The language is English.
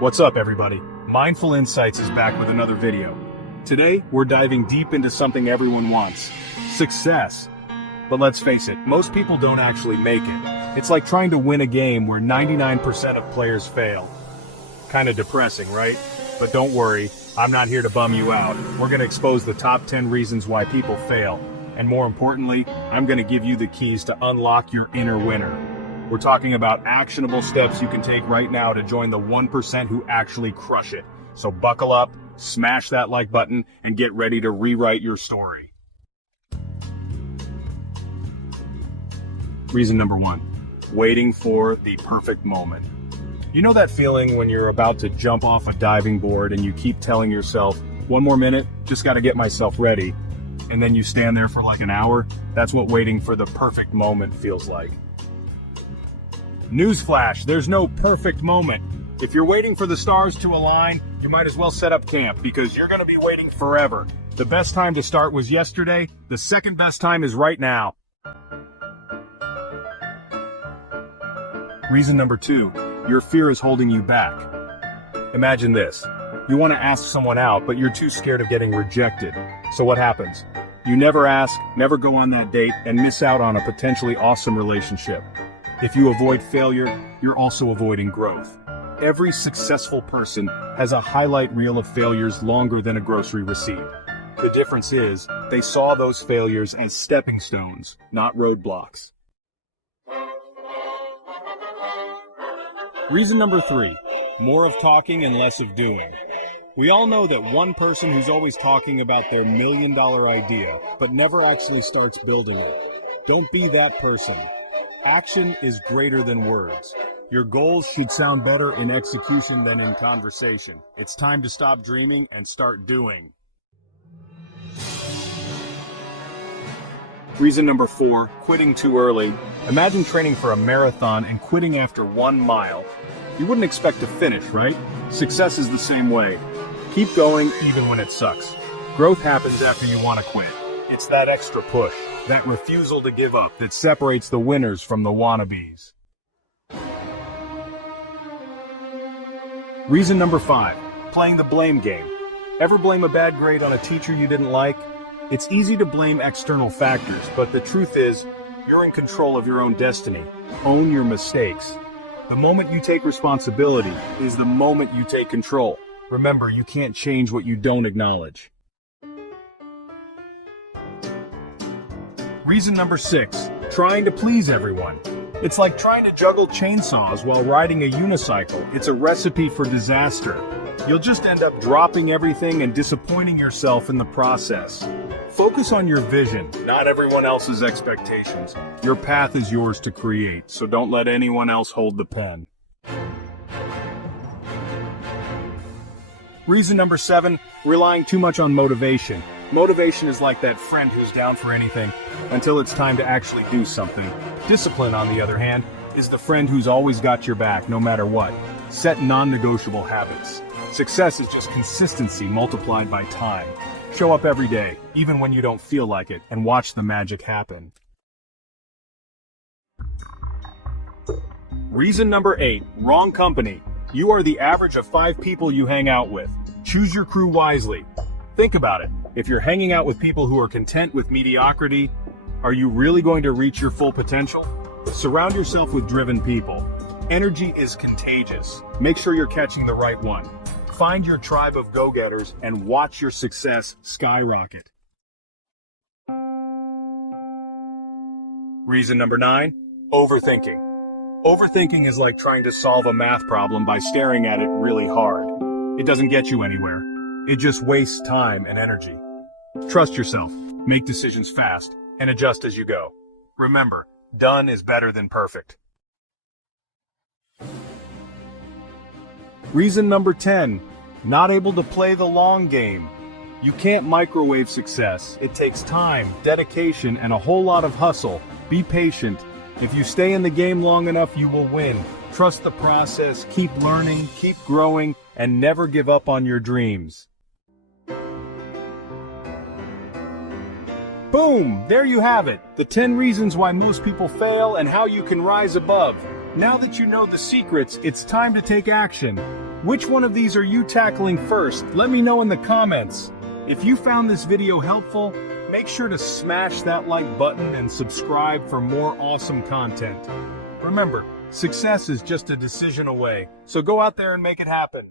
What's up, everybody? Mindful Insights is back with another video. Today, we're diving deep into something everyone wants: success. But let's face it, most people don't actually make it. It's like trying to win a game where 99% of players fail. Kinda depressing, right? But don't worry, I'm not here to bum you out. We're gonna expose the top 10 reasons why people fail. And more importantly, I'm gonna give you the keys to unlock your inner winner. We're talking about actionable steps you can take right now to join the 1% who actually crush it. So buckle up, smash that like button, and get ready to rewrite your story. Reason number 1, waiting for the perfect moment. You know that feeling when you're about to jump off a diving board and you keep telling yourself, one more minute, just gotta get myself ready. And then you stand there for like an hour? That's what waiting for the perfect moment feels like. Newsflash, there's no perfect moment. If you're waiting for the stars to align, you might as well set up camp because you're gonna be waiting forever. The best time to start was yesterday. The second best time is right now. Reason number 2, your fear is holding you back. Imagine this. You want to ask someone out, but you're too scared of getting rejected. So what happens? You never ask, never go on that date, and miss out on a potentially awesome relationship. If you avoid failure, you're also avoiding growth. Every successful person has a highlight reel of failures longer than a grocery receipt. The difference is, they saw those failures as stepping stones, not roadblocks. Reason number 3, more of talking and less of doing. We all know that one person who's always talking about their $1 million idea, but never actually starts building it. Don't be that person. Action is greater than words. Your goals should sound better in execution than in conversation. It's time to stop dreaming and start doing. Reason number 4, quitting too early. Imagine training for a marathon and quitting after 1 mile. You wouldn't expect to finish, right? Success is the same way. Keep going even when it sucks. Growth happens after you want to quit. It's that extra push, that refusal to give up, that separates the winners from the wannabes. Reason number 5, playing the blame game. Ever blame a bad grade on a teacher you didn't like? It's easy to blame external factors, but the truth is, you're in control of your own destiny. Own your mistakes. The moment you take responsibility is the moment you take control. Remember, you can't change what you don't acknowledge. Reason number 6, trying to please everyone. It's like trying to juggle chainsaws while riding a unicycle. It's a recipe for disaster. You'll just end up dropping everything and disappointing yourself in the process. Focus on your vision, not everyone else's expectations. Your path is yours to create, so don't let anyone else hold the pen. Reason number 7, relying too much on motivation. Motivation is like that friend who's down for anything until it's time to actually do something. Discipline, on the other hand, is the friend who's always got your back no matter what. Set non-negotiable habits. Success is just consistency multiplied by time. Show up every day, even when you don't feel like it, and watch the magic happen. Reason number 8, wrong company. You are the average of 5 people you hang out with. Choose your crew wisely. Think about it. If you're hanging out with people who are content with mediocrity, are you really going to reach your full potential? Surround yourself with driven people. Energy is contagious. Make sure you're catching the right one. Find your tribe of go-getters and watch your success skyrocket. Reason number 9, overthinking. Overthinking is like trying to solve a math problem by staring at it really hard. It doesn't get you anywhere. It just wastes time and energy. Trust yourself, make decisions fast, and adjust as you go. Remember, done is better than perfect. Reason number 10, not able to play the long game. You can't microwave success. It takes time, dedication, and a whole lot of hustle. Be patient. If you stay in the game long enough, you will win. Trust the process, keep learning, keep growing, and never give up on your dreams. Boom! There you have it. The 10 reasons why most people fail and how you can rise above. Now that you know the secrets, it's time to take action. Which one of these are you tackling first? Let me know in the comments. If you found this video helpful, make sure to smash that like button and subscribe for more awesome content. Remember, success is just a decision away, so go out there and make it happen.